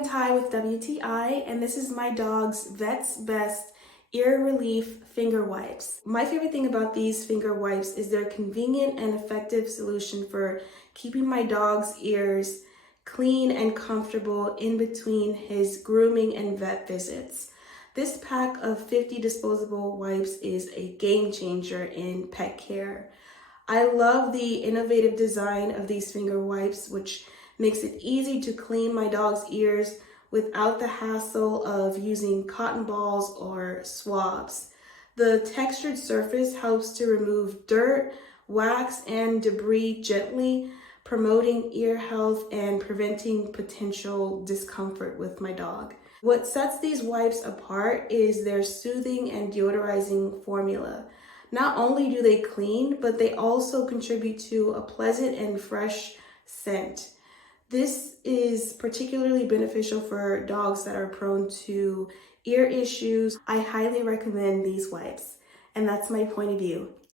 I'm Ty with WTI, and this is my dog's Vet's Best Ear Relief Finger Wipes. My favorite thing about these finger wipes is their convenient and effective solution for keeping my dog's ears clean and comfortable in between his grooming and vet visits. This pack of 50 disposable wipes is a game changer in pet care. I love the innovative design of these finger wipes, which makes it easy to clean my dog's ears without the hassle of using cotton balls or swabs. The textured surface helps to remove dirt, wax, and debris gently, promoting ear health and preventing potential discomfort with my dog. What sets these wipes apart is their soothing and deodorizing formula. Not only do they clean, but they also contribute to a pleasant and fresh scent. This is particularly beneficial for dogs that are prone to ear issues. I highly recommend these wipes, and that's my point of view.